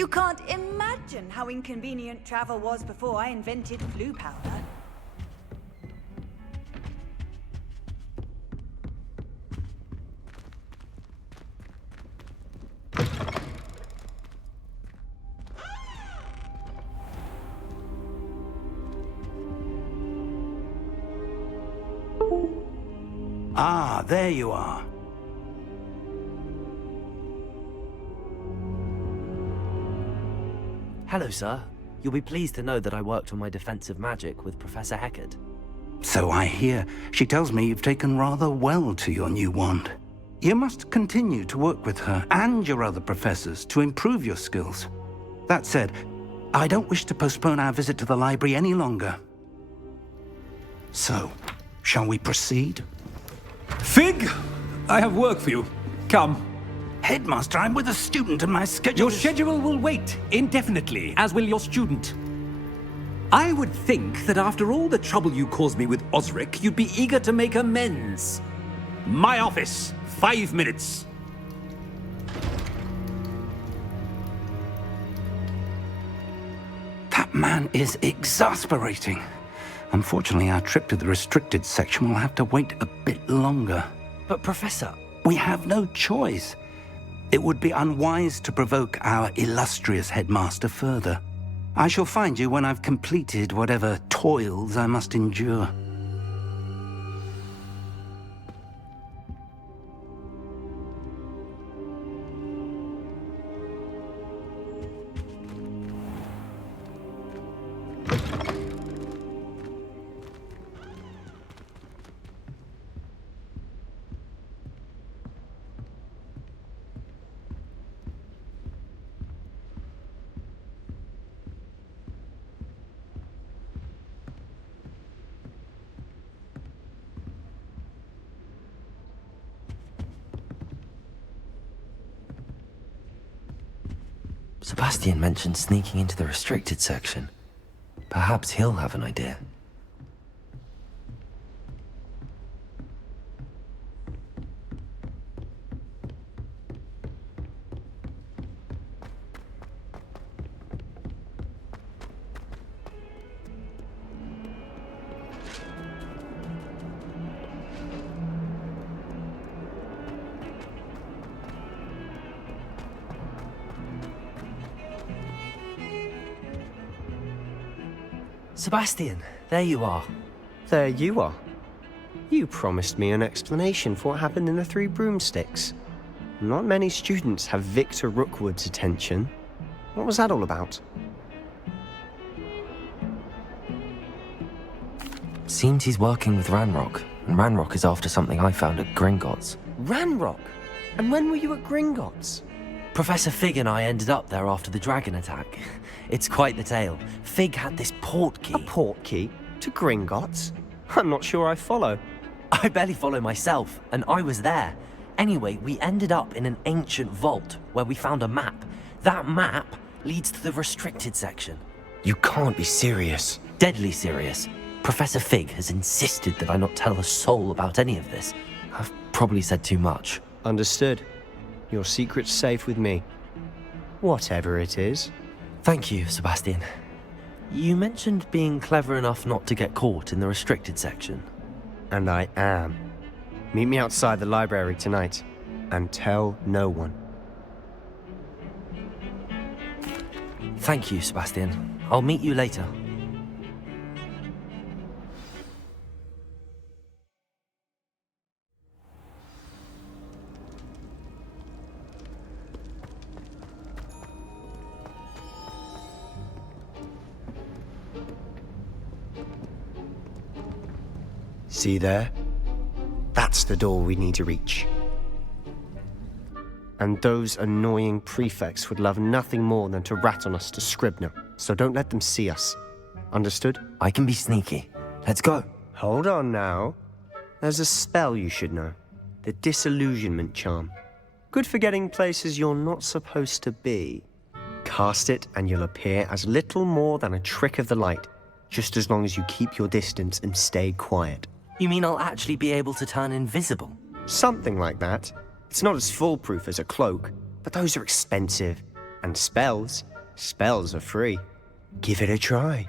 You can't imagine how inconvenient travel was before I invented flu powder. Ah, there you are. Hello, sir. You'll be pleased to know that I worked on my defensive magic with Professor Heckard. So I hear. She tells me you've taken rather well to your new wand. You must continue to work with her and your other professors to improve your skills. That said, I don't wish to postpone our visit to the library any longer. So, shall we proceed? Fig! I have work for you. Come. Headmaster, I'm with a student and my schedule Your schedule will wait indefinitely, as will your student. I would think that after all the trouble you caused me with Osric, you'd be eager to make amends. My office, 5 minutes. That man is exasperating. Unfortunately, our trip to the restricted section will have to wait a bit longer. But, Professor... We have no choice. It would be unwise to provoke our illustrious headmaster further. I shall find you when I've completed whatever toils I must endure. Sebastian mentioned sneaking into the restricted section. Perhaps he'll have an idea. Sebastian, there you are. There you are. You promised me an explanation for what happened in the Three Broomsticks. Not many students have Victor Rookwood's attention. What was that all about? Seems he's working with Ranrock, and Ranrock is after something I found at Gringotts. Ranrock? And when were you at Gringotts? Professor Fig and I ended up there after the dragon attack. It's quite the tale. Fig had this port key. A port key? To Gringotts? I'm not sure I follow. I barely follow myself, and I was there. Anyway, we ended up in an ancient vault where we found a map. That map leads to the restricted section. You can't be serious. Deadly serious. Professor Fig has insisted that I not tell a soul about any of this. I've probably said too much. Understood. Your secret's safe with me. Whatever it is. Thank you, Sebastian. You mentioned being clever enough not to get caught in the restricted section. And I am. Meet me outside the library tonight, and tell no one. Thank you, Sebastian. I'll meet you later. See there? That's the door we need to reach. And those annoying prefects would love nothing more than to rat on us to Scribner, so don't let them see us. Understood? I can be sneaky. Let's go. Hold on now. There's a spell you should know. The Disillusionment Charm. Good for getting places you're not supposed to be. Cast it and you'll appear as little more than a trick of the light, just as long as you keep your distance and stay quiet. You mean I'll actually be able to turn invisible? Something like that. It's not as foolproof as a cloak, but those are expensive. And spells are free. Give it a try.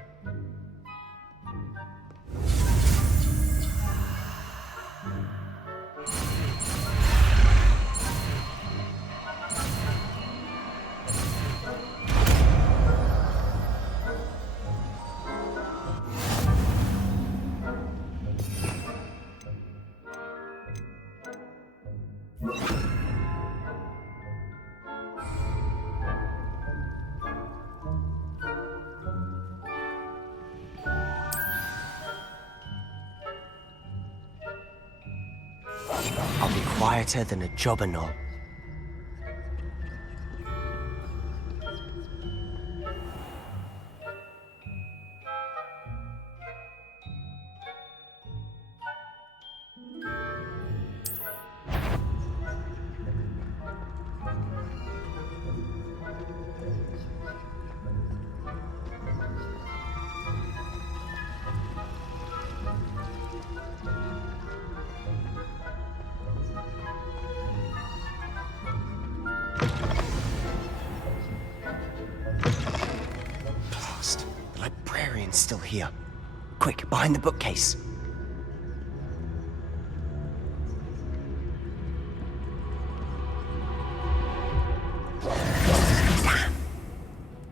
I'll be quieter than a jobberknoll. Blast. The librarian's still here. Quick, behind the bookcase. Damn.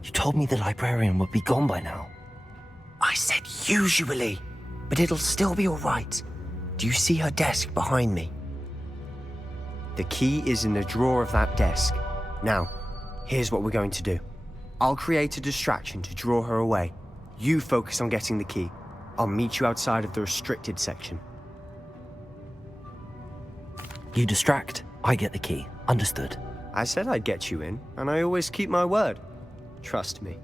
You told me the librarian would be gone by now. I said usually, but it'll still be all right. Do you see her desk behind me? The key is in the drawer of that desk. Now, here's what we're going to do. I'll create a distraction to draw her away. You focus on getting the key. I'll meet you outside of the restricted section. You distract, I get the key. Understood. I said I'd get you in, and I always keep my word. Trust me.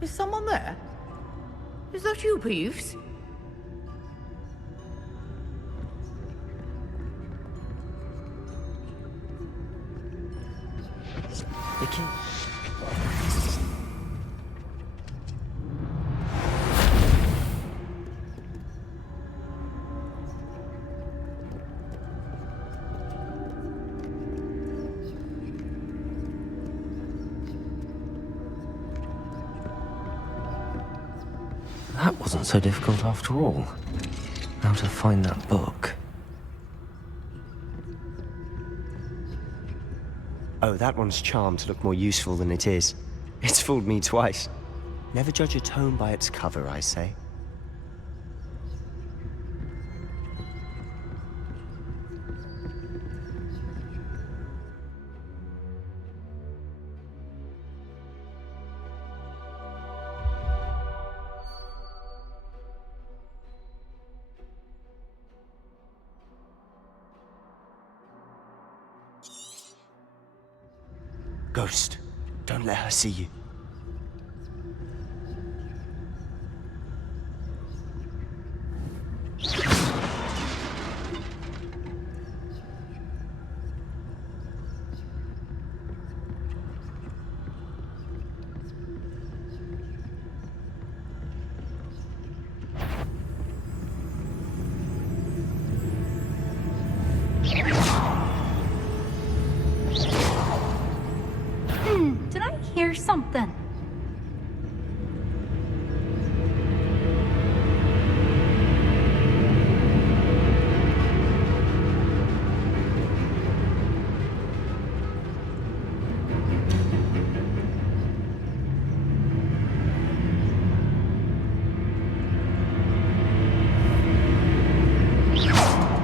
Is someone there? Is that you, Peeves? The key. That wasn't so difficult after all. How to find that book. Oh, that one's charmed to look more useful than it is. It's fooled me twice. Never judge a tome by its cover, I say. Ghost, don't let her see you. Did I hear something?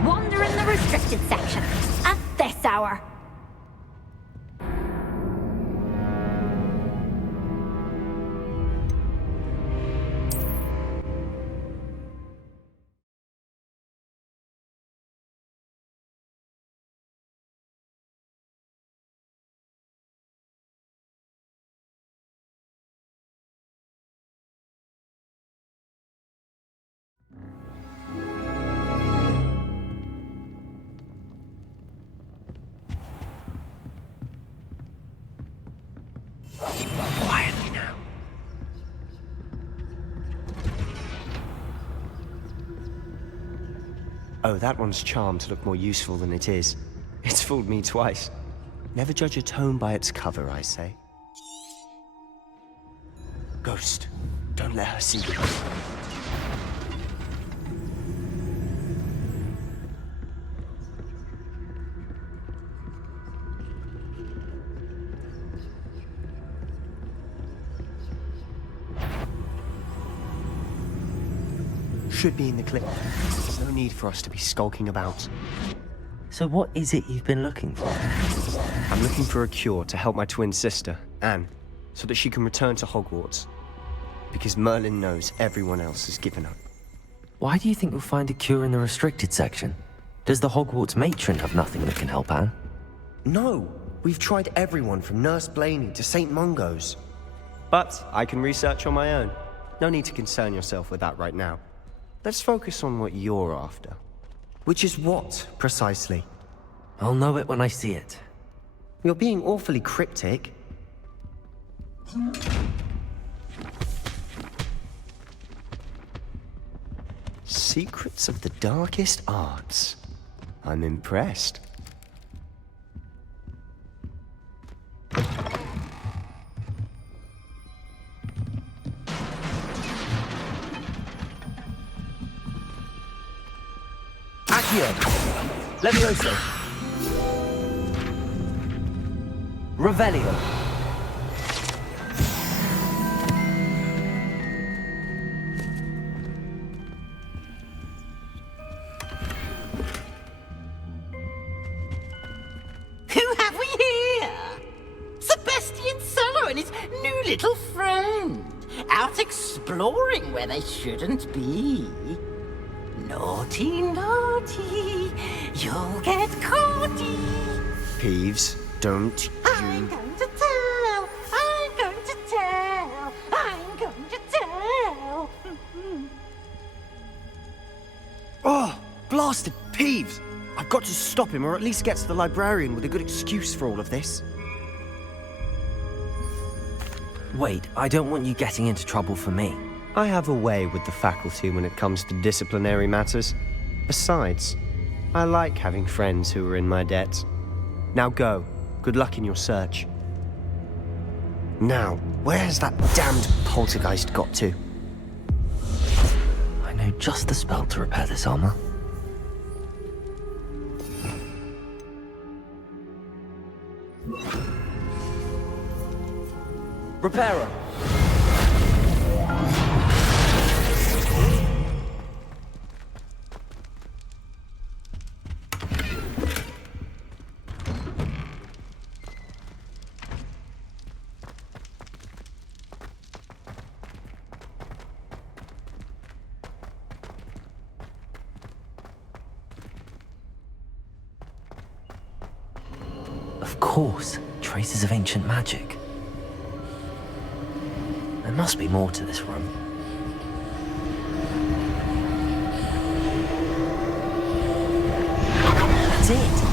Wander in the restricted section at this hour. Oh, that one's charmed to look more useful than it is. It's fooled me twice. Never judge a tome by its cover, I say. Ghost, don't let her see you. Should be in the clip. There's no need for us to be skulking about. So what is it you've been looking for? I'm looking for a cure to help my twin sister, Anne, so that she can return to Hogwarts. Because Merlin knows everyone else has given up. Why do you think you'll find a cure in the restricted section? Does the Hogwarts matron have nothing that can help Anne? No! We've tried everyone from Nurse Blaney to St. Mungo's. But I can research on my own. No need to concern yourself with that right now. Let's focus on what you're after. Which is what, precisely? I'll know it when I see it. You're being awfully cryptic. Secrets of the darkest arts. I'm impressed. Levioso. Revelio. Who have we here? Sebastian Solo and his new little friend. Out exploring where they shouldn't be. Naughty, naughty, you'll get caughty. Peeves, don't I'm going to tell, I'm going to tell, I'm going to tell. Oh, blasted Peeves! I've got to stop him, or at least get to the librarian with a good excuse for all of this. Wait, I don't want you getting into trouble for me. I have a way with the faculty when it comes to disciplinary matters. Besides, I like having friends who are in my debt. Now go. Good luck in your search. Now, where's that damned poltergeist got to? I know just the spell to repair this armor. Reparo. Of course, traces of ancient magic. There must be more to this room. That's it!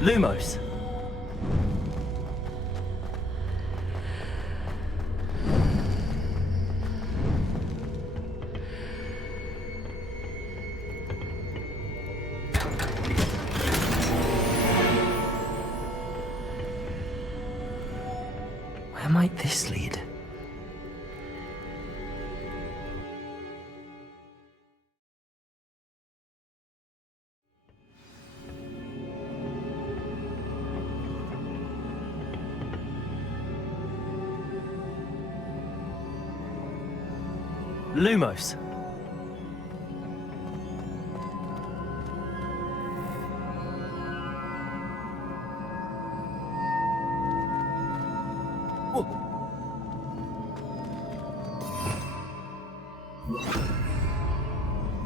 Lumos. Where might this lead? Lumos.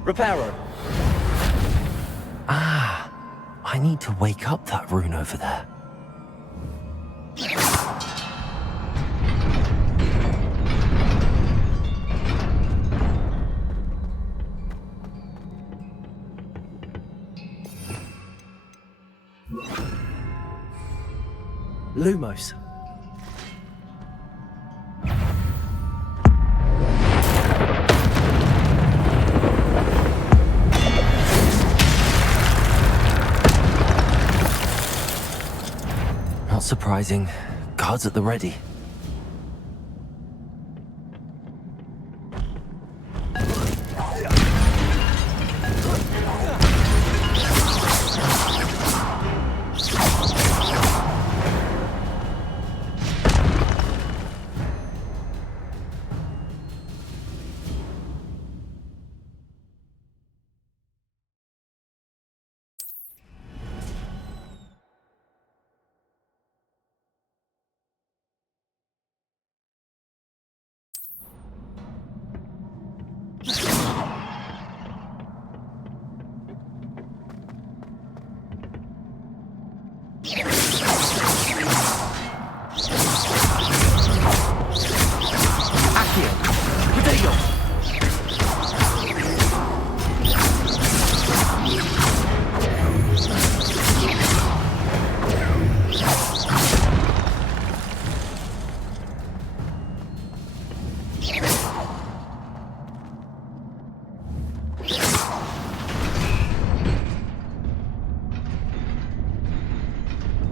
Reparo. Ah, I need to wake up that rune over there. Lumos. Not surprising. Guards at the ready.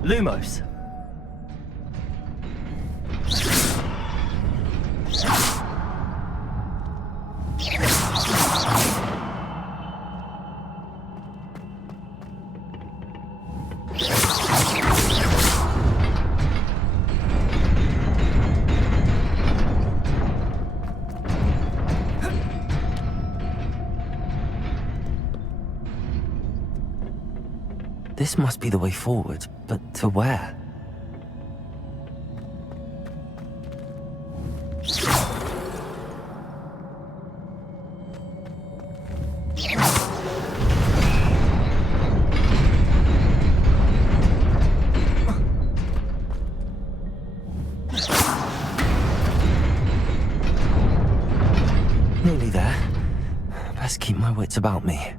Lumos. This must be the way forward, but to where? Nearly there. Best keep my wits about me.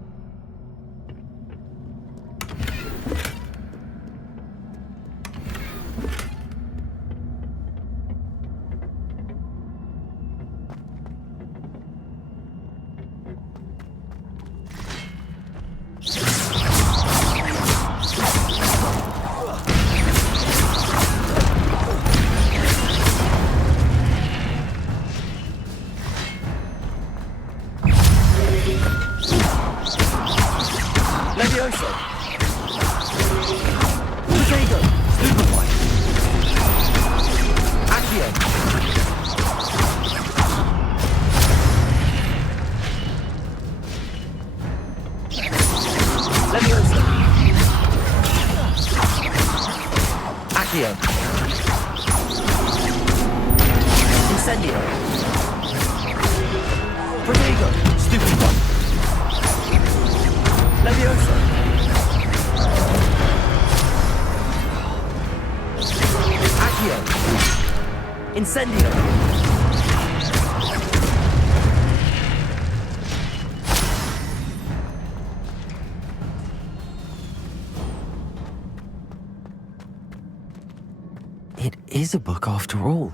It is a book after all.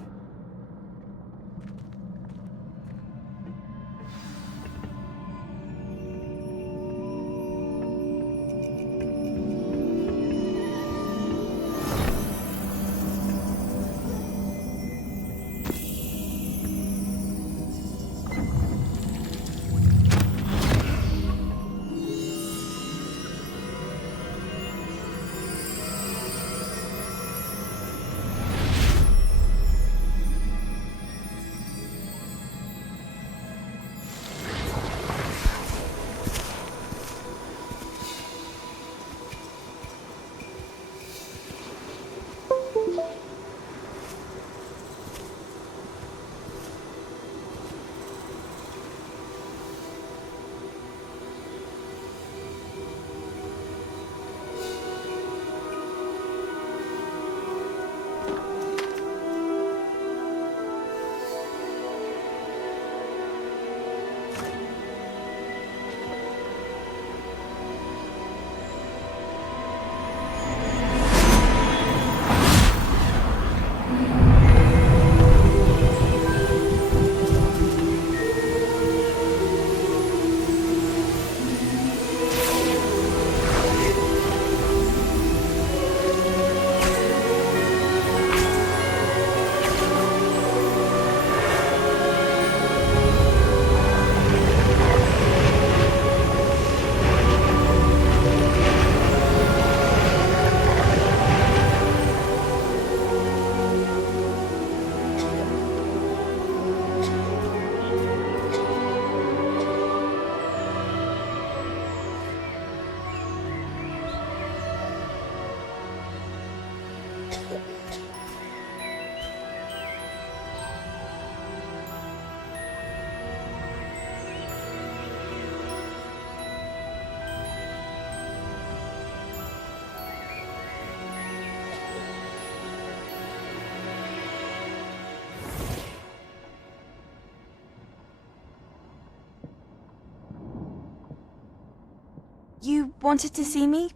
You wanted to see me?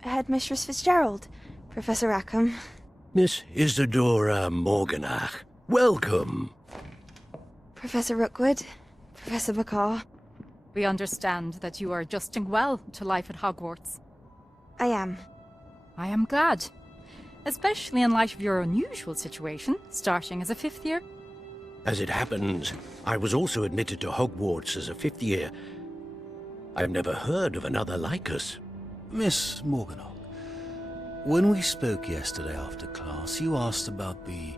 Headmistress Fitzgerald, Professor Rackham. Miss Isadora Morganach, welcome. Professor Rookwood, Professor Bakar. We understand that you are adjusting well to life at Hogwarts. I am. I am glad. Especially in light of your unusual situation, starting as a 5th year. As it happens, I was also admitted to Hogwarts as a 5th year. I've never heard of another like us. Miss Morganach, when we spoke yesterday after class, you asked about the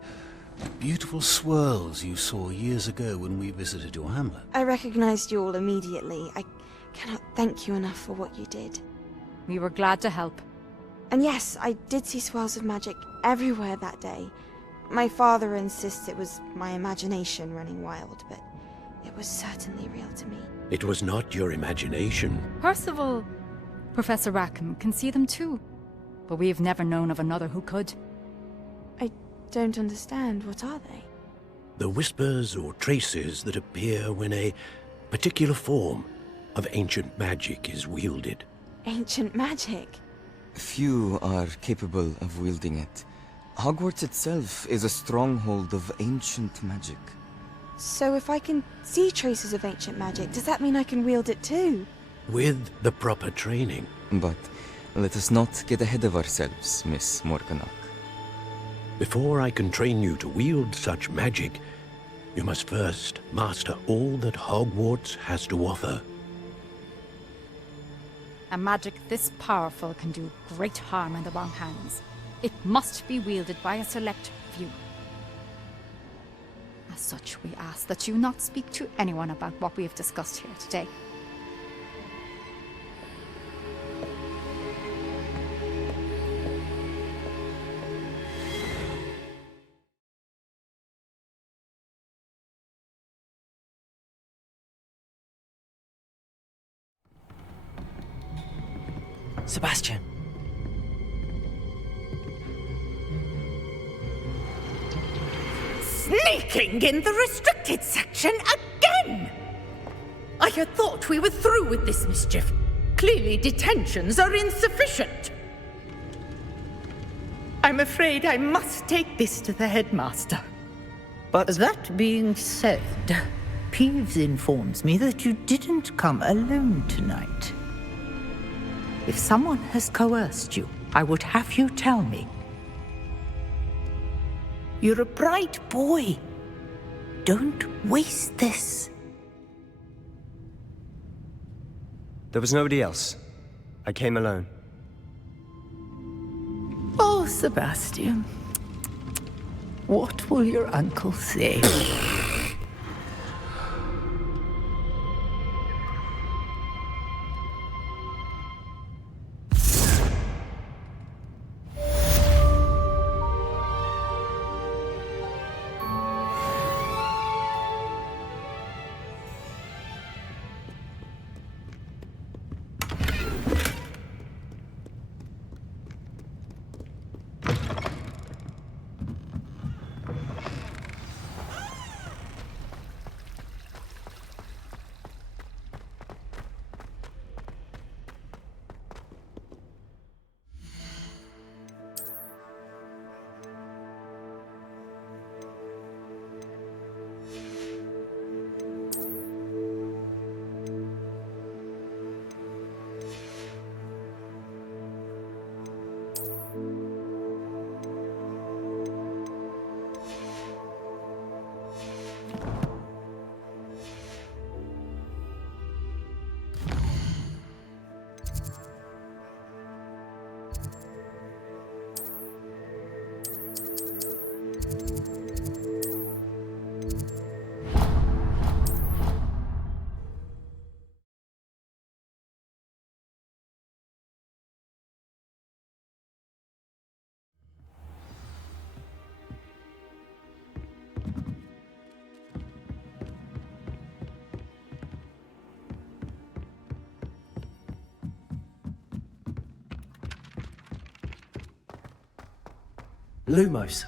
beautiful swirls you saw years ago when we visited your hamlet. I recognized you all immediately. I cannot thank you enough for what you did. We were glad to help. And yes, I did see swirls of magic everywhere that day. My father insists it was my imagination running wild, but it was certainly real to me. It was not your imagination. Percival, Professor Rackham can see them too. But we have never known of another who could. I don't understand. What are they? The whispers or traces that appear when a particular form of ancient magic is wielded. Ancient magic? Few are capable of wielding it. Hogwarts itself is a stronghold of ancient magic. So if I can see traces of ancient magic, does that mean I can wield it too? With the proper training. But let us not get ahead of ourselves, Miss Morganach. Before I can train you to wield such magic, you must first master all that Hogwarts has to offer. A magic this powerful can do great harm in the wrong hands. It must be wielded by a select few. As such, we ask that you not speak to anyone about what we have discussed here today. Sebastian. Sneaking in the restricted section again! I had thought we were through with this mischief. Clearly detentions are insufficient. I'm afraid I must take this to the headmaster. But that being said, Peeves informs me that you didn't come alone tonight. If someone has coerced you, I would have you tell me. You're a bright boy. Don't waste this. there was nobody else. I came alone. Oh, Sebastian. What will your uncle say? Lumos.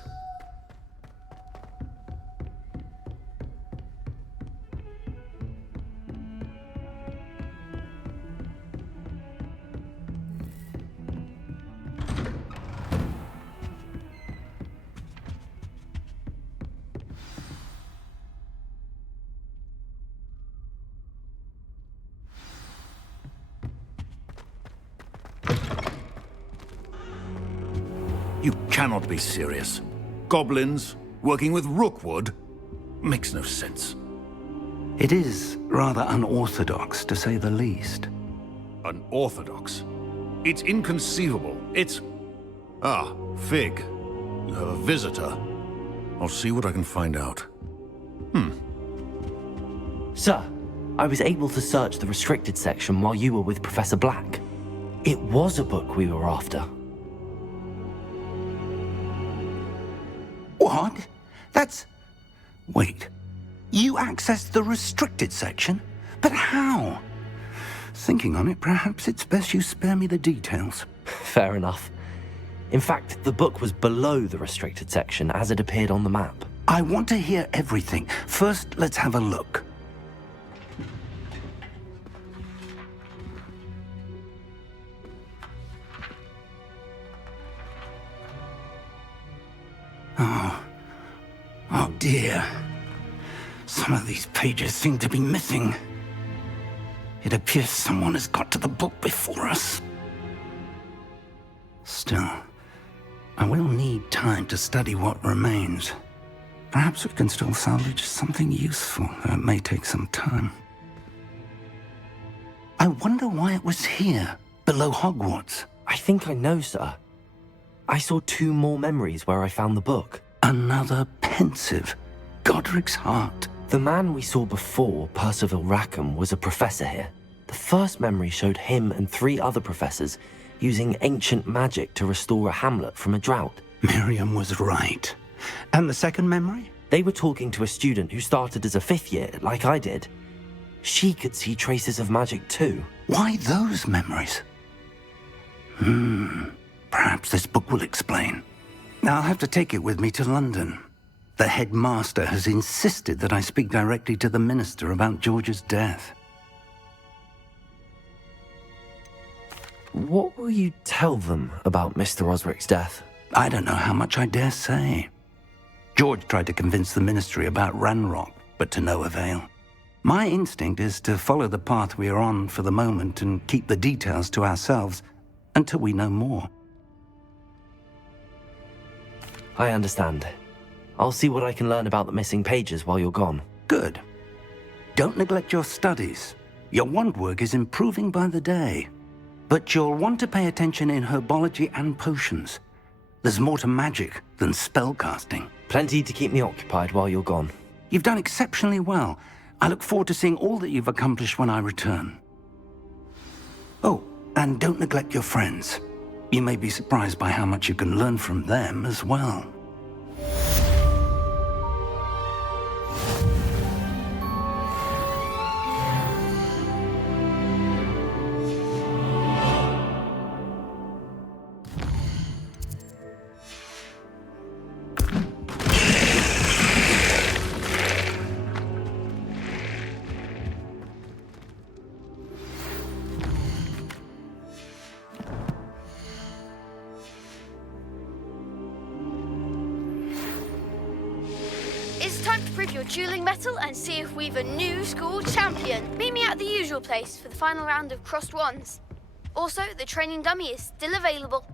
You cannot be serious. Goblins working with Rookwood? Makes no sense. It is rather unorthodox, to say the least. Unorthodox? It's inconceivable. It's... Ah, Fig. You have a visitor. I'll see what I can find out. Sir, I was able to search the restricted section while you were with Professor Black. It was a book we were after. What? That's... Wait. You accessed the restricted section? But how? Thinking on it, perhaps it's best you spare me the details. Fair enough. In fact, the book was below the restricted section as it appeared on the map. I want to hear everything. First, let's have a look. Oh dear. Some of these pages seem to be missing. It appears someone has got to the book before us. Still, I will need time to study what remains. Perhaps we can still salvage something useful, though it may take some time. I wonder why it was here, below Hogwarts. I think I know, sir. I saw 2 more memories where I found the book. Another pensive. Godric's heart. The man we saw before, Percival Rackham, was a professor here. The first memory showed him and 3 other professors using ancient magic to restore a hamlet from a drought. Miriam was right. And the second memory? They were talking to a student who started as a 5th year, like I did. She could see traces of magic too. Why those memories? Perhaps this book will explain. I'll have to take it with me to London. The headmaster has insisted that I speak directly to the minister about George's death. What will you tell them about Mr. Osric's death? I don't know how much I dare say. George tried to convince the ministry about Ranrock, but to no avail. My instinct is to follow the path we are on for the moment and keep the details to ourselves until we know more. I understand. I'll see what I can learn about the missing pages while you're gone. Good. Don't neglect your studies. Your wand work is improving by the day. But you'll want to pay attention in herbology and potions. There's more to magic than spellcasting. Plenty to keep me occupied while you're gone. You've done exceptionally well. I look forward to seeing all that you've accomplished when I return. Oh, and don't neglect your friends. You may be surprised by how much you can learn from them as well. It's time to prove your dueling mettle and see if we've a new school champion. Meet me at the usual place for the final round of crossed wands. Also, the training dummy is still available.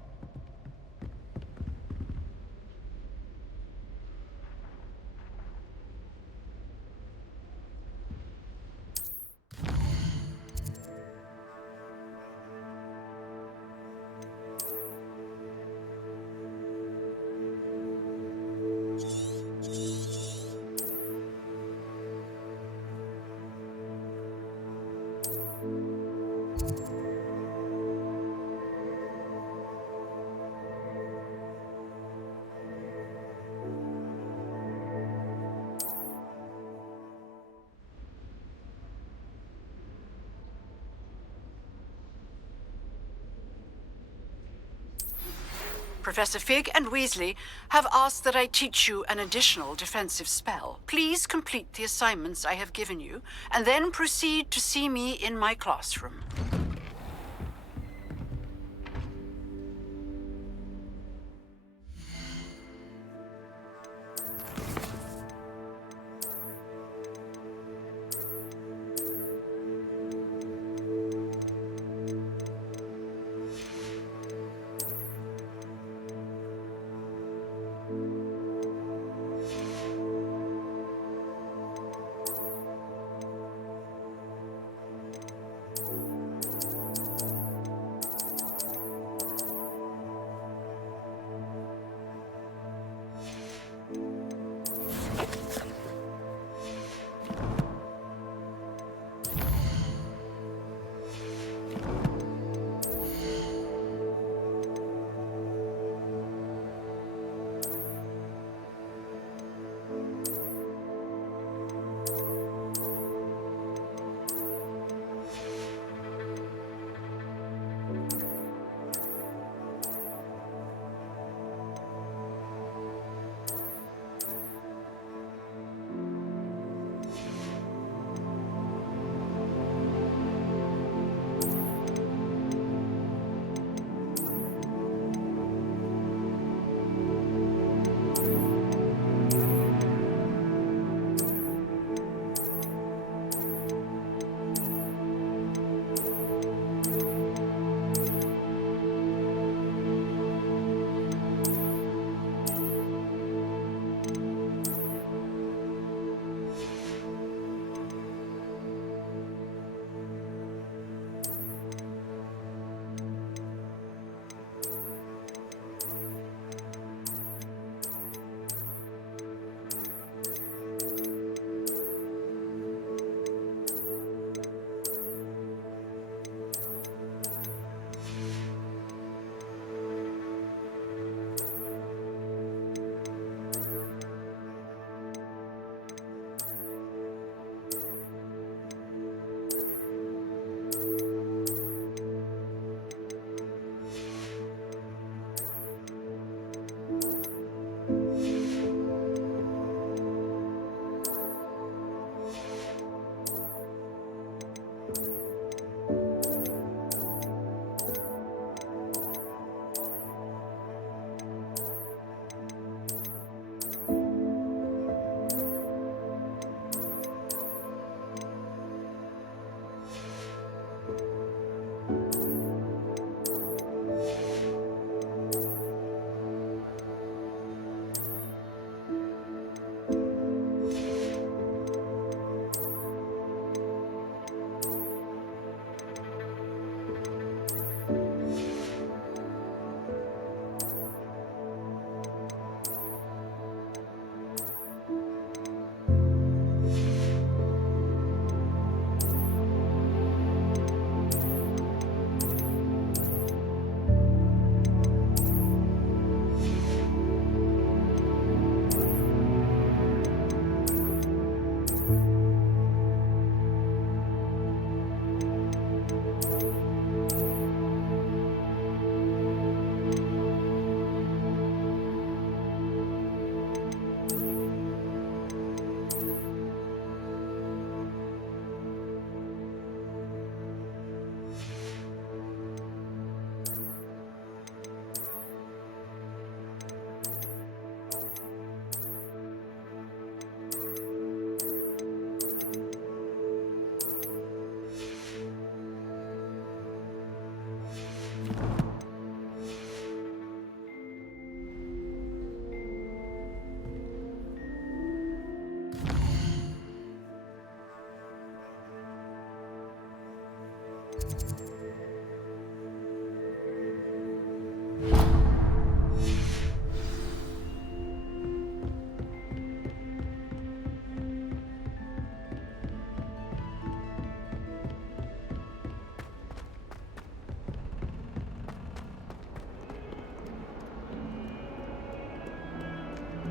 Professor Fig and Weasley have asked that I teach you an additional defensive spell. Please complete the assignments I have given you, and then proceed to see me in my classroom.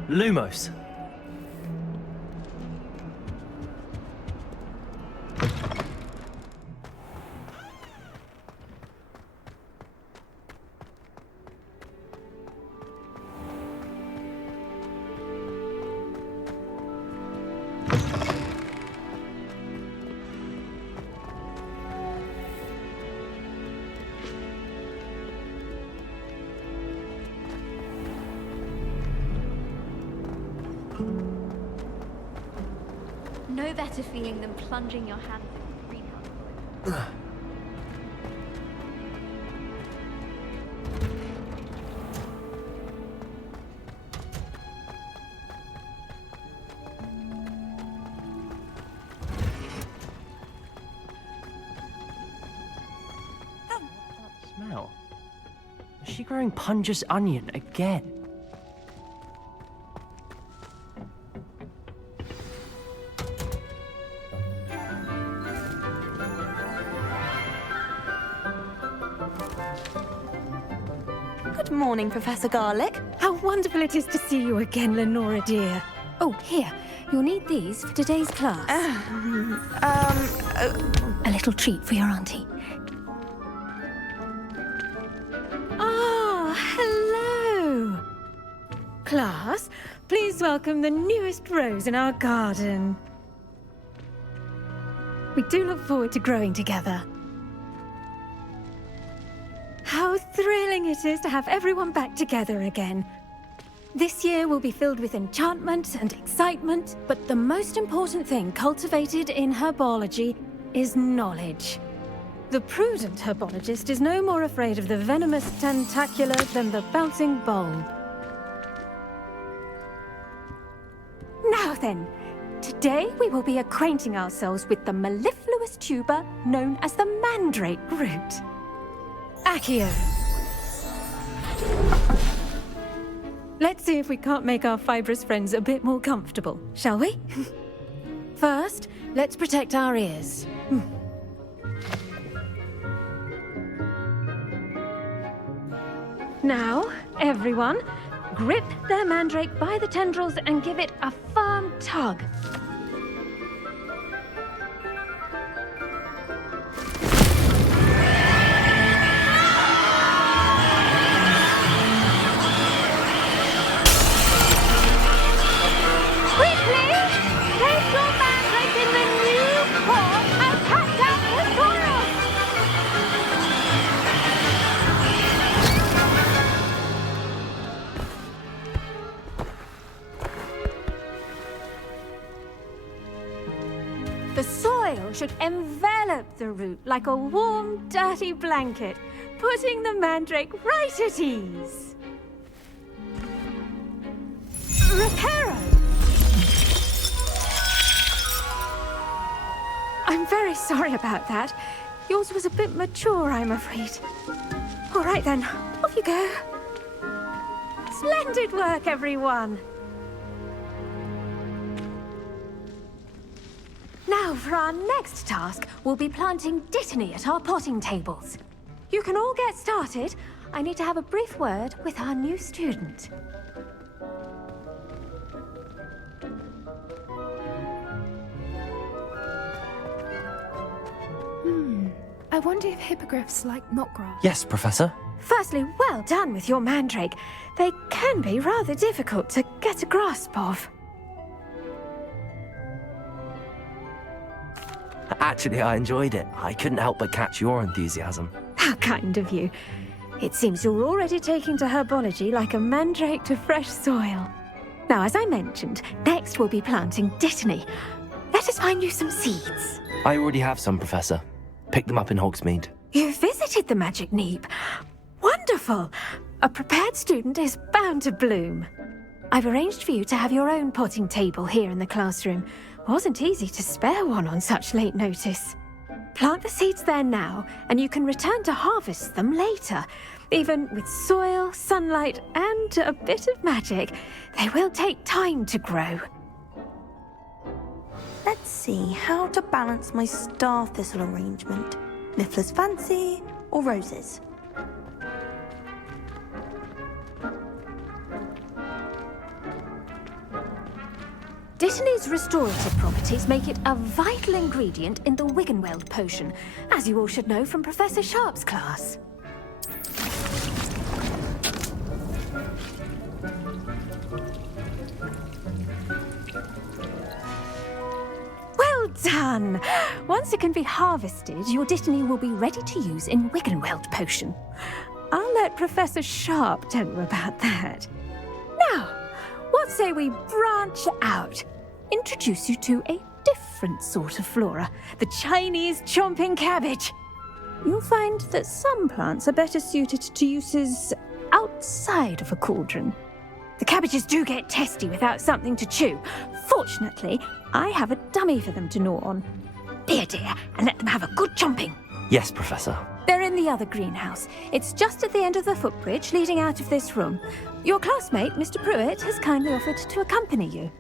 Lumos. No better feeling than plunging your hands into the greenhouse. That smell. Is she growing Punja's onion again? Good morning, Professor Garlic. How wonderful it is to see you again, Lenora dear. Oh, here. You'll need these for today's class. A little treat for your auntie. Ah, hello. Class, please welcome the newest rose in our garden. We do look forward to growing together. How thrilling it is to have everyone back together again. This year will be filled with enchantment and excitement, but the most important thing cultivated in herbology is knowledge. The prudent herbologist is no more afraid of the venomous tentacula than the bouncing bulb. Now then, today we will be acquainting ourselves with the mellifluous tuber known as the mandrake root. Accio. Let's see if we can't make our fibrous friends a bit more comfortable, shall we? First, let's protect our ears. Now, everyone, grip their mandrake by the tendrils and give it a firm tug. The soil should envelop the root like a warm, dirty blanket, putting the mandrake right at ease. Reparo! I'm very sorry about that. Yours was a bit mature, I'm afraid. All right then, off you go. Splendid work, everyone! Now, for our next task, we'll be planting dittany at our potting tables. You can all get started. I need to have a brief word with our new student. I wonder if hippogriffs like knotgrass. Yes, Professor. Firstly, well done with your mandrake. They can be rather difficult to get a grasp of. Actually, I enjoyed it. I couldn't help but catch your enthusiasm. How kind of you. It seems you're already taking to herbology like a mandrake to fresh soil. Now, as I mentioned, next we'll be planting dittany. Let us find you some seeds. I already have some, Professor. Picked them up in Hogsmeade. You visited the Magic Neep. Wonderful! A prepared student is bound to bloom. I've arranged for you to have your own potting table here in the classroom. Wasn't easy to spare one on such late notice. Plant the seeds there now, and you can return to harvest them later. Even with soil, sunlight, and a bit of magic, they will take time to grow. Let's see how to balance my star thistle arrangement. Miffler's Fancy or roses? Dittany's restorative properties make it a vital ingredient in the Wiggenweld potion, as you all should know from Professor Sharp's class. Well done! Once it can be harvested, your Dittany will be ready to use in Wiggenweld potion. I'll let Professor Sharp tell you about that. Now, what say we branch out? Introduce you to a different sort of flora, the Chinese chomping cabbage. You'll find that some plants are better suited to uses outside of a cauldron. The cabbages do get testy without something to chew. Fortunately, I have a dummy for them to gnaw on. Be a dear and let them have a good chomping. Yes, Professor. They're in the other greenhouse. It's just at the end of the footbridge leading out of this room. Your classmate, Mr. Pruitt, has kindly offered to accompany you.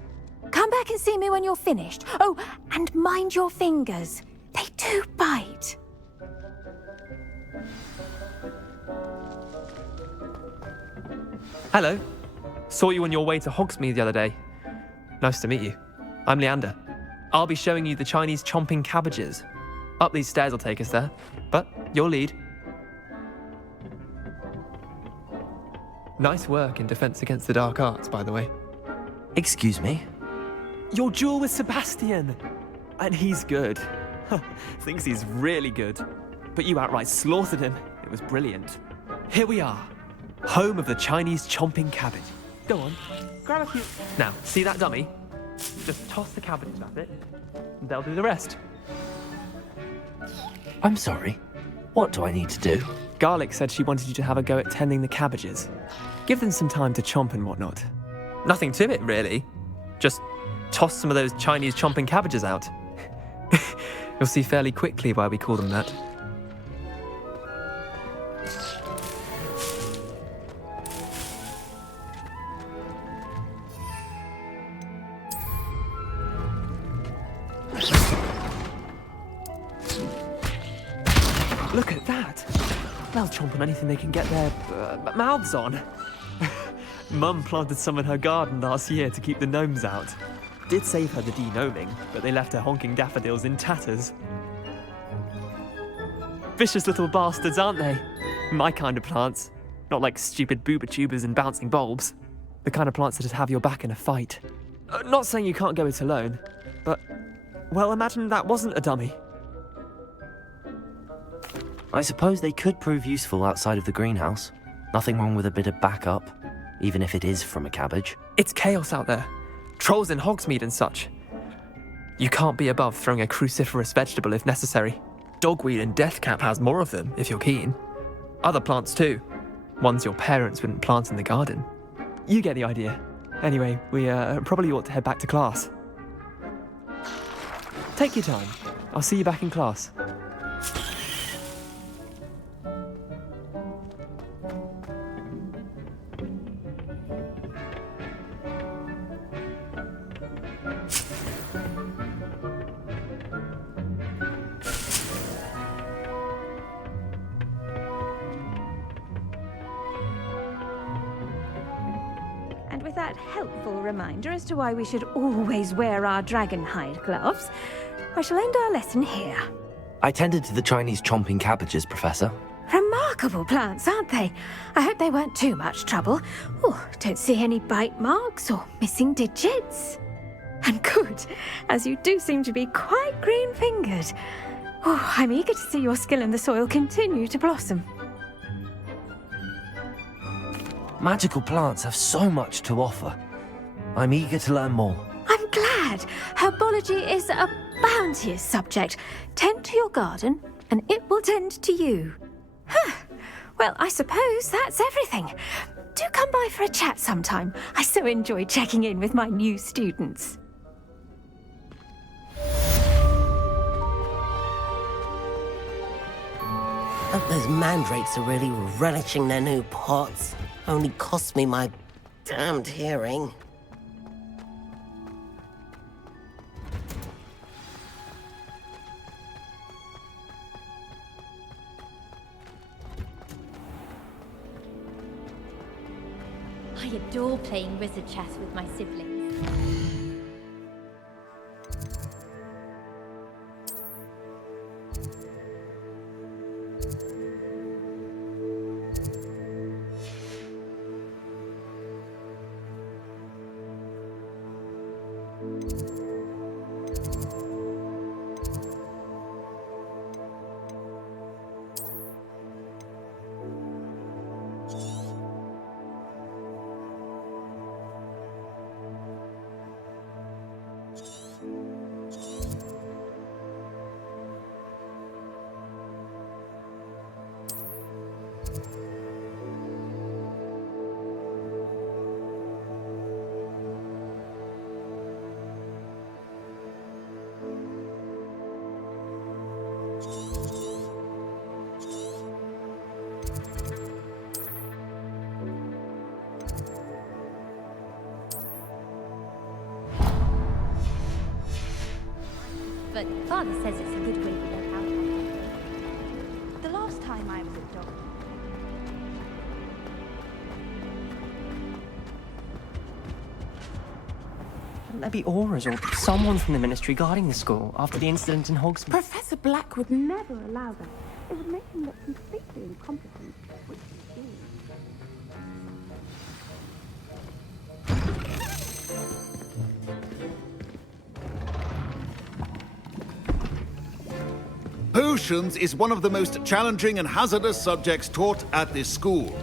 Come back and see me when you're finished. Oh, and mind your fingers. They do bite. Hello. Saw you on your way to Hogsmeade the other day. Nice to meet you. I'm Leander. I'll be showing you the Chinese chomping cabbages. Up these stairs will take us there, but you'll lead. Nice work in Defense Against the Dark Arts, by the way. Excuse me? Your duel with Sebastian! And he's good. Thinks he's really good. But you outright slaughtered him. It was brilliant. Here we are. Home of the Chinese chomping cabbage. Go on, grab a few. Now, see that dummy? Just toss the cabbages at it, and they'll do the rest. I'm sorry. What do I need to do? Garlic said she wanted you to have a go at tending the cabbages. Give them some time to chomp and whatnot. Nothing to it, really. Just toss some of those Chinese chomping cabbages out. You'll see fairly quickly why we call them that. Look at that! They'll chomp on anything they can get their mouths on. Mum planted some in her garden last year to keep the gnomes out. Did save her the de-gnoming, but they left her honking daffodils in tatters. Vicious little bastards, aren't they? My kind of plants. Not like stupid booba tubers and bouncing bulbs. The kind of plants that just have your back in a fight. Not saying you can't go it alone, but, well, imagine that wasn't a dummy. I suppose they could prove useful outside of the greenhouse. Nothing wrong with a bit of backup, even if it is from a cabbage. It's chaos out there. Trolls in Hogsmeade and such. You can't be above throwing a cruciferous vegetable if necessary. Dogweed and deathcap has more of them, if you're keen. Other plants too. Ones your parents wouldn't plant in the garden. You get the idea. Anyway, we probably ought to head back to class. Take your time. I'll see you back in class. Helpful reminder as to why we should always wear our dragonhide gloves, I shall end our lesson here. I tended to the Chinese chomping cabbages, Professor. Remarkable plants, aren't they? I hope they weren't too much trouble. Oh, don't see any bite marks or missing digits. And good, as you do seem to be quite green-fingered. Oh, I'm eager to see your skill in the soil continue to blossom. Magical plants have so much to offer. I'm eager to learn more. I'm glad. Herbology is a bounteous subject. Tend to your garden, and it will tend to you. Well, I suppose that's everything. Do come by for a chat sometime. I so enjoy checking in with my new students. Those mandrakes are really relishing their new pots. Only cost me my damned hearing. I adore playing wizard chess with my siblings. But Father says it's a good way to get out of it. The last time I was at Dog. Wouldn't there be auras or someone from the ministry guarding the school after the incident in Hogsmeade? Professor Black would never allow that. It would make him look completely incompetent, which he is. Potions is one of the most challenging and hazardous subjects taught at this school.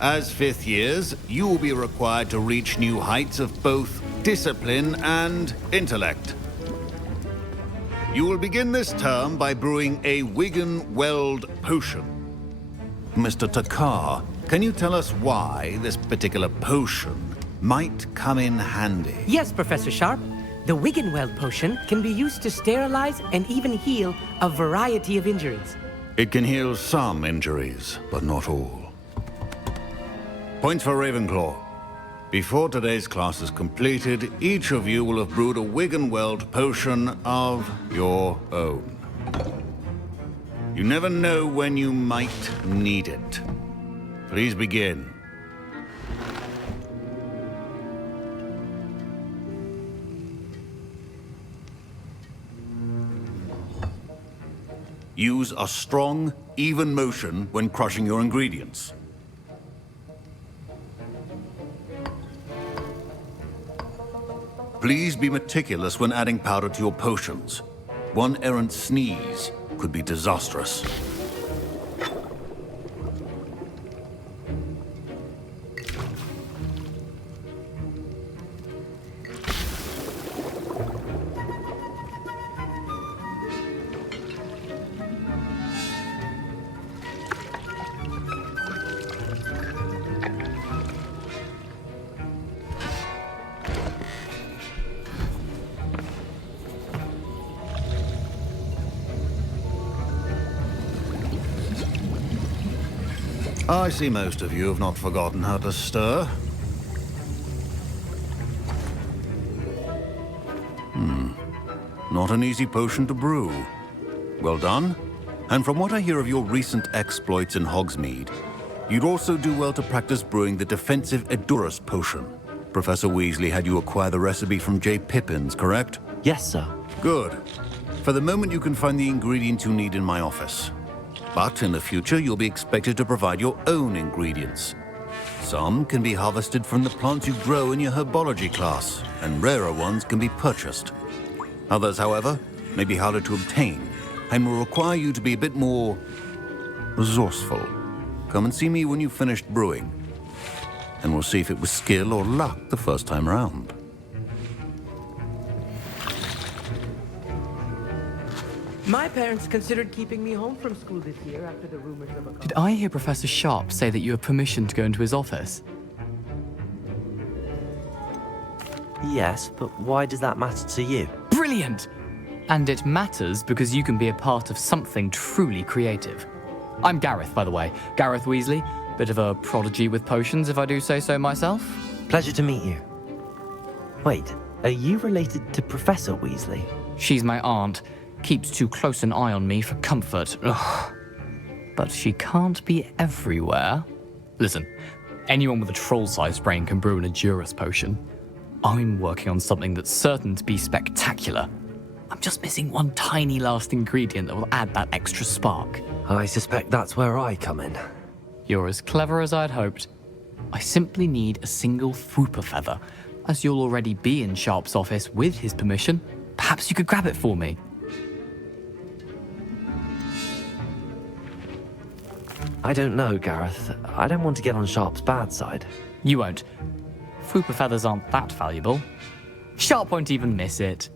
As fifth years, you will be required to reach new heights of both discipline and intellect. You will begin this term by brewing a Wiggenweld potion. Mr. Takar, can you tell us why this particular potion might come in handy? Yes, Professor Sharp. The Wiggenweld potion can be used to sterilize and even heal a variety of injuries. It can heal some injuries, but not all. Points for Ravenclaw. Before today's class is completed, each of you will have brewed a Wiggenweld potion of your own. You never know when you might need it. Please begin. Use a strong, even motion when crushing your ingredients. Please be meticulous when adding powder to your potions. One errant sneeze could be disastrous. I see most of you have not forgotten how to stir. Not an easy potion to brew. Well done. And from what I hear of your recent exploits in Hogsmeade, you'd also do well to practice brewing the defensive Edurus potion. Professor Weasley had you acquire the recipe from J. Pippins, correct? Yes, sir. Good. For the moment, you can find the ingredients you need in my office. But in the future, you'll be expected to provide your own ingredients. Some can be harvested from the plants you grow in your herbology class, and rarer ones can be purchased. Others, however, may be harder to obtain, and will require you to be a bit more resourceful. Come and see me when you've finished brewing, and we'll see if it was skill or luck the first time round. My parents considered keeping me home from school this year after the rumors of a... Did I hear Professor Sharp say that you have permission to go into his office? Yes, but why does that matter to you? Brilliant! And it matters because you can be a part of something truly creative. I'm Gareth, by the way. Gareth Weasley. Bit of a prodigy with potions, if I do say so myself. Pleasure to meet you. Wait, are you related to Professor Weasley? She's my aunt. Keeps too close an eye on me for comfort. Ugh. But she can't be everywhere. Listen, anyone with a troll-sized brain can brew an Edurus potion. I'm working on something that's certain to be spectacular. I'm just missing one tiny last ingredient that will add that extra spark. I suspect that's where I come in. You're as clever as I'd hoped. I simply need a single Fwooper feather, As you'll already be in Sharp's office with his permission, perhaps you could grab it for me. I don't know, Gareth. I don't want to get on Sharp's bad side. You won't. Fwooper feathers aren't that valuable. Sharp won't even miss it.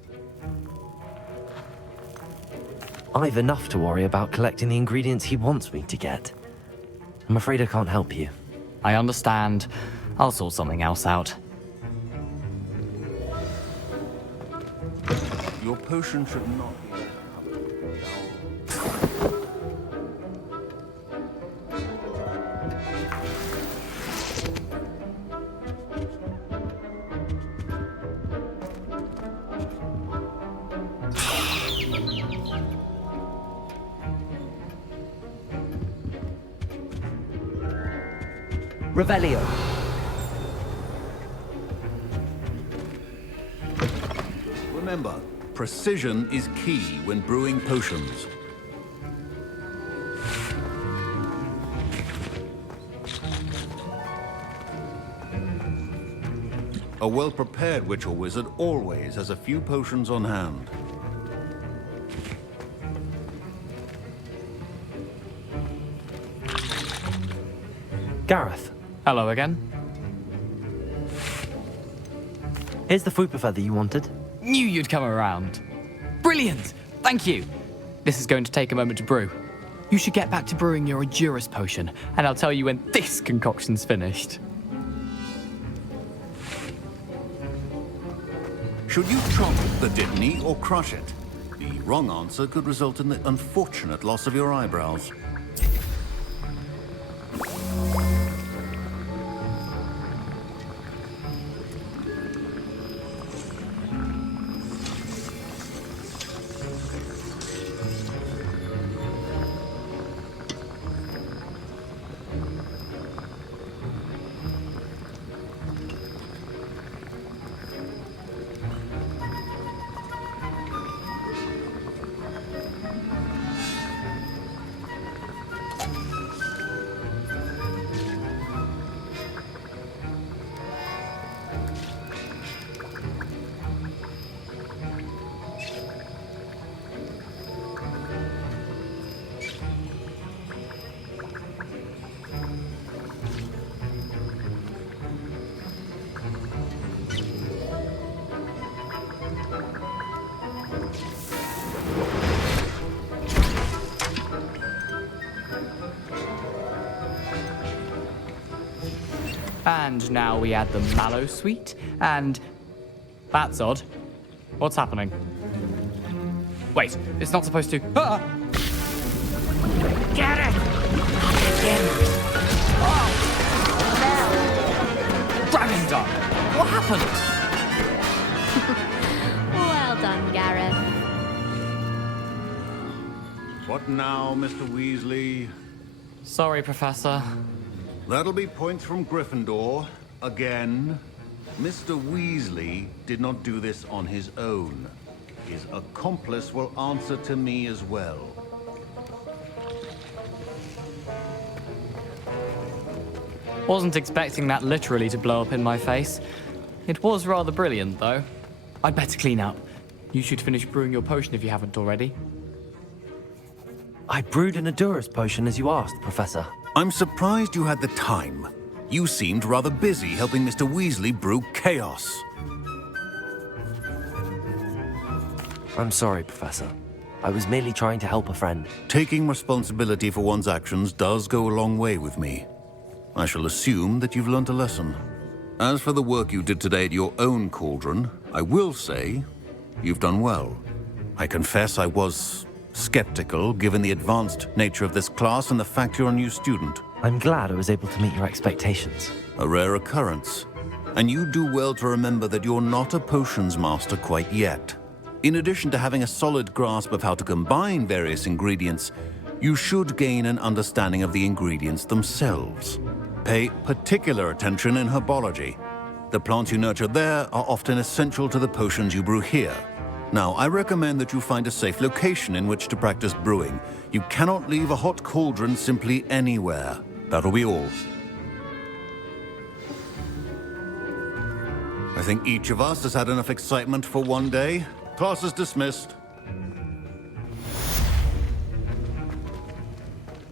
I've enough to worry about collecting the ingredients he wants me to get. I'm afraid I can't help you. I understand. I'll sort something else out. Your potion should not be... Revelio. Remember, precision is key when brewing potions. A well-prepared witch or wizard always has a few potions on hand. Gareth. Hello again. Here's the Fwooper feather you wanted. Knew you'd come around. Brilliant! Thank you. This is going to take a moment to brew. You should get back to brewing your Edurus potion, and I'll tell you when this concoction's finished. Should you chop the Dittany or crush it? The wrong answer could result in the unfortunate loss of your eyebrows. And now we add the mallow sweet, and... That's odd. What's happening? Wait, it's not supposed to... Ah! Get it! Dragon done! What happened? Well done, Gareth. What now, Mr. Weasley? Sorry, Professor. That'll be points from Gryffindor. Again. Mr. Weasley did not do this on his own. His accomplice will answer to me as well. Wasn't expecting that literally to blow up in my face. It was rather brilliant, though. I'd better clean up. You should finish brewing your potion if you haven't already. I brewed an Edurus potion as you asked, Professor. I'm surprised you had the time. You seemed rather busy helping Mr. Weasley brew chaos. I'm sorry, Professor. I was merely trying to help a friend. Taking responsibility for one's actions does go a long way with me. I shall assume that you've learnt a lesson. As for the work you did today at your own cauldron, I will say you've done well. I confess I was skeptical, given the advanced nature of this class and the fact you're a new student. I'm glad I was able to meet your expectations. A rare occurrence. And you do well to remember that you're not a potions master quite yet. In addition to having a solid grasp of how to combine various ingredients, you should gain an understanding of the ingredients themselves. Pay particular attention in herbology. The plants you nurture there are often essential to the potions you brew here. Now, I recommend that you find a safe location in which to practice brewing. You cannot leave a hot cauldron simply anywhere. That'll be all. I think each of us has had enough excitement for one day. Class is dismissed.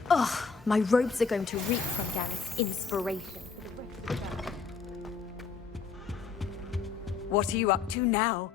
Ugh, my robes are going to reek from Gareth's inspiration. What are you up to now?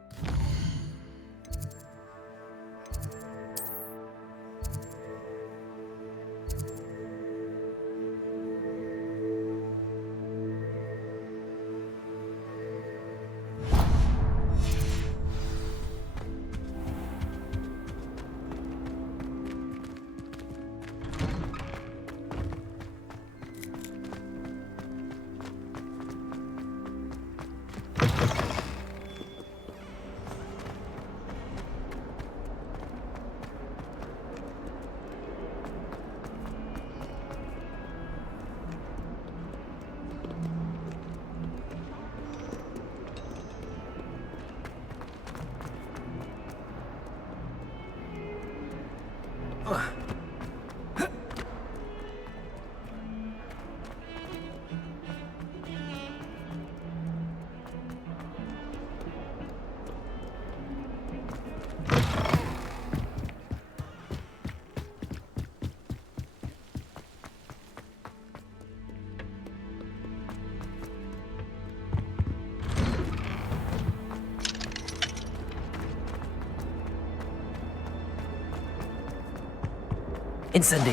Incendio.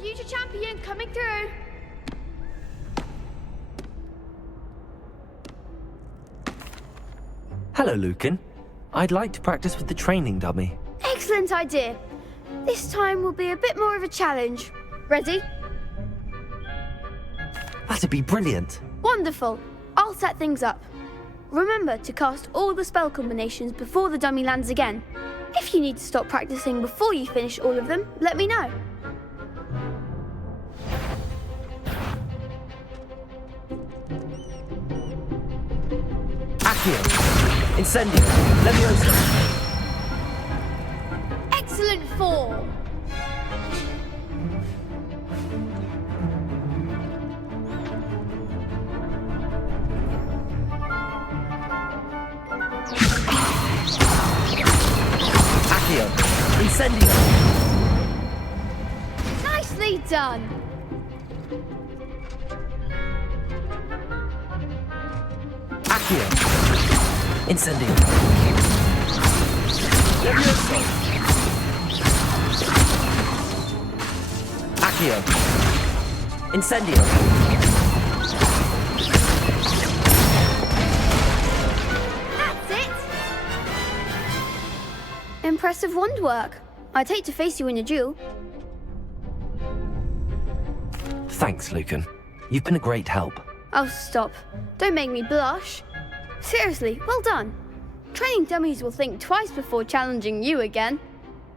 Future champion coming through. Hello, Lucan. I'd like to practice with the training dummy. Excellent idea. This time will be a bit more of a challenge. Ready? That'd be brilliant. Wonderful. I'll set things up. Remember to cast all the spell combinations before the dummy lands again. If you need to stop practicing before you finish all of them, let me know. Accio. Incendio. Leviosa. Excellent form. Accio. Incendio. Nicely done. Accio. Incendio. Leviosa. Accio. Incendio. That's it. Impressive wand work. I'd hate to face you in a duel. Thanks, Lucan. You've been a great help. Oh, stop. Don't make me blush. Seriously, well done. Training dummies will think twice before challenging you again.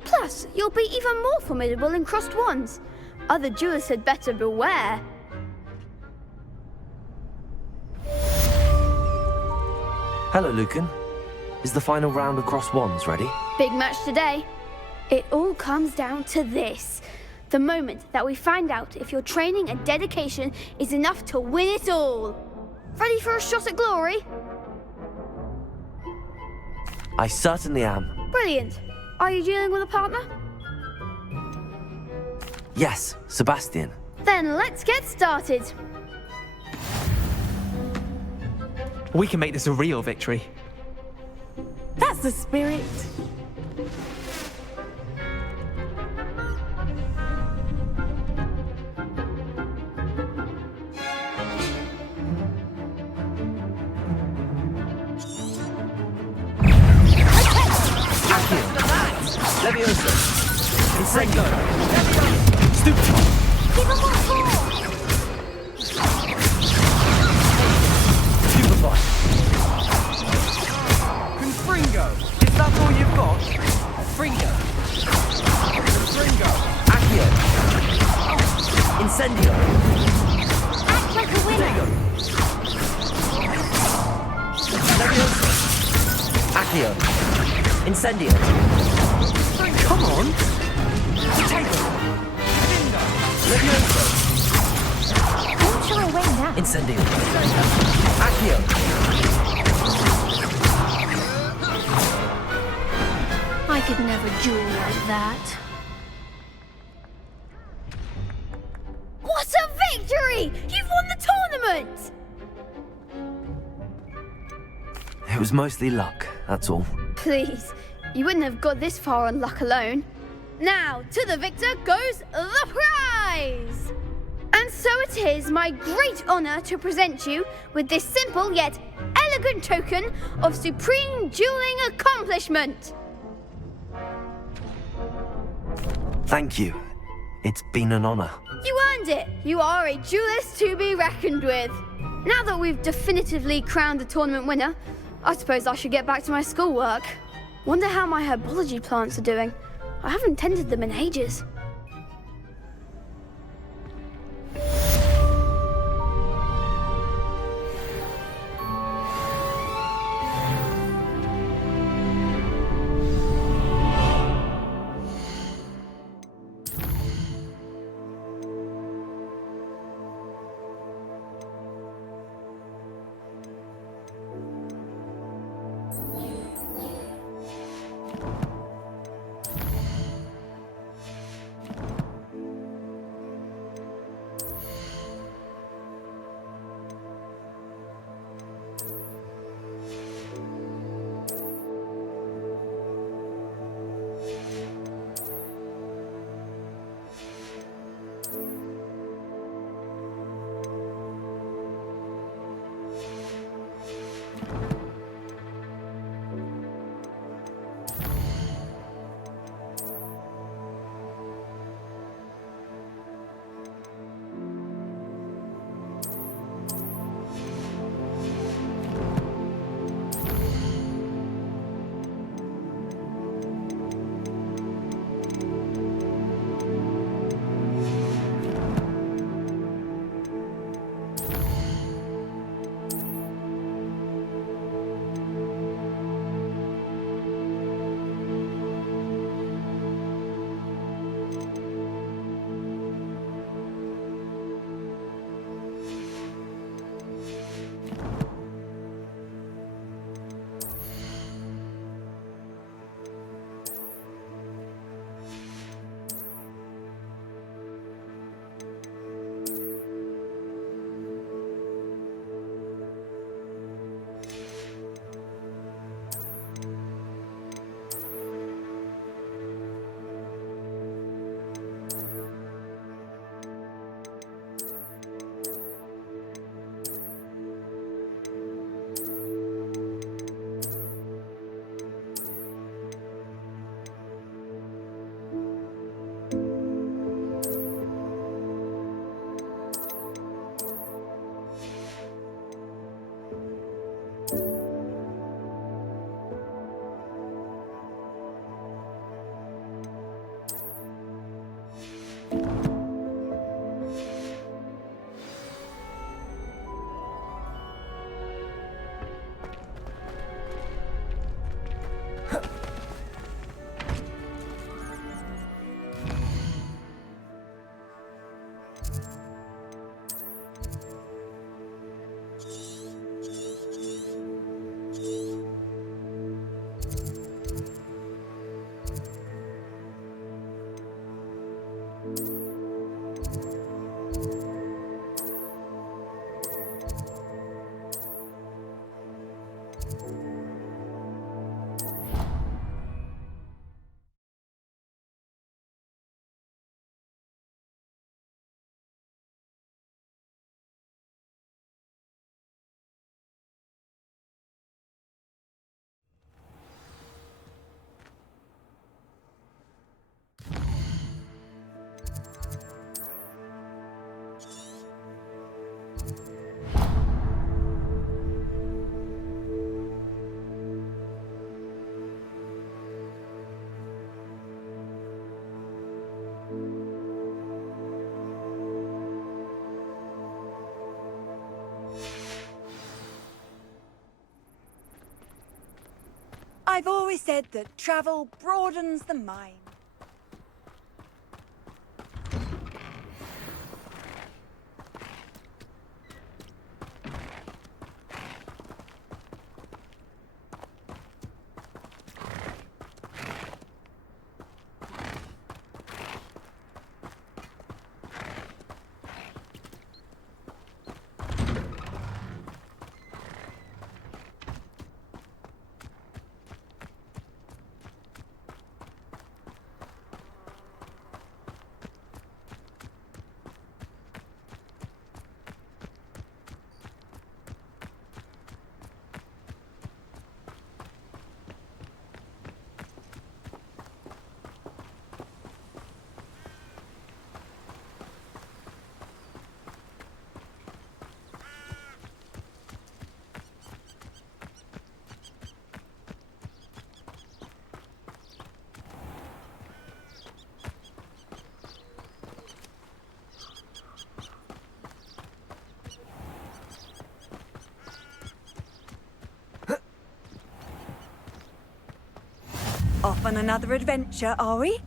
Plus, you'll be even more formidable in crossed wands. Other duelists had better beware. Hello, Lucan. Is the final round of crossed wands ready? Big match today. It all comes down to this. The moment that we find out if your training and dedication is enough to win it all. Ready for a shot at glory? I certainly am. Brilliant. Are you dealing with a partner? Yes, Sebastian. Then let's get started. We can make this a real victory. That's the spirit. Leviosa. Incendio. Stupid. Even more form. Stupefy. Confringo. Is that all you've got? Fringo. Confringo. Accio. Incendio! Act like a winner! Levioso! Accio! Incendio! Come on! Potato! Levioso! Don't shy away now. Incendio! Accio! I could never duel like that. What a victory! You've won the tournament! It was mostly luck, that's all. Please, you wouldn't have got this far on luck alone. Now, to the victor goes the prize! And so it is my great honour to present you with this simple yet elegant token of supreme dueling accomplishment. Thank you. It's been an honor. You earned it! You are a duelist to be reckoned with. Now that we've definitively crowned the tournament winner, I suppose I should get back to my schoolwork. Wonder how my herbology plants are doing. I haven't tended them in ages. I've always said that travel broadens the mind. Off on another adventure, are we?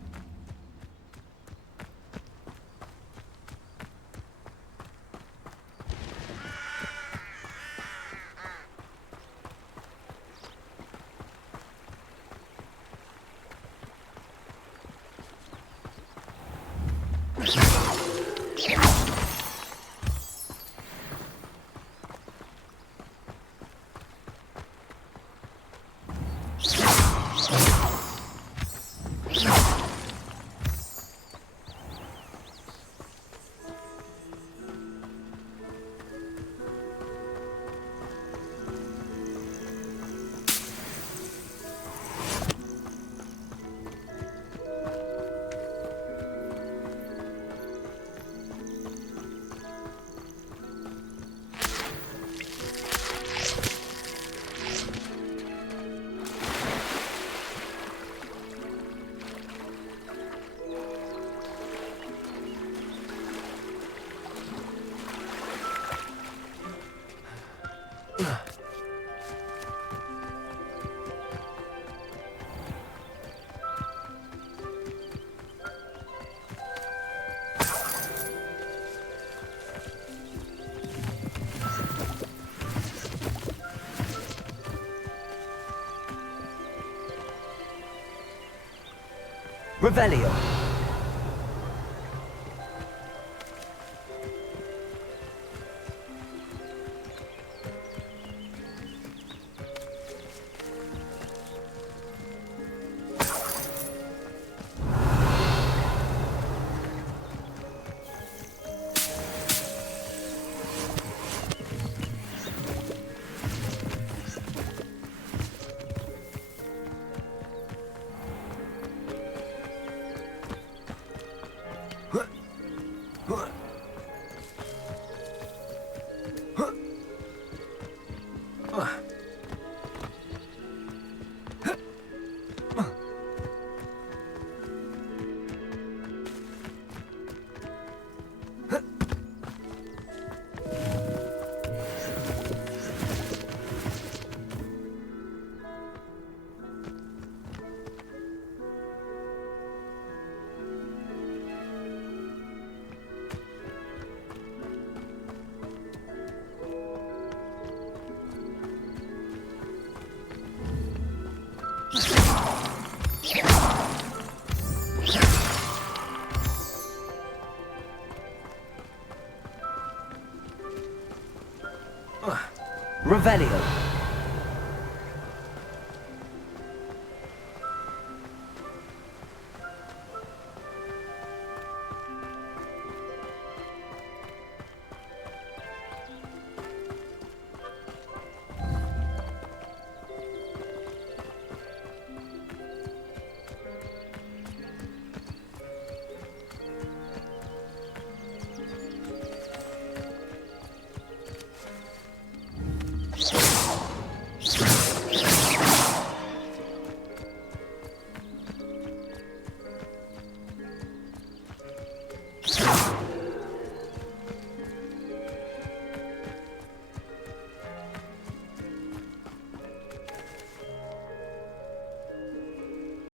Revelio. Revelio.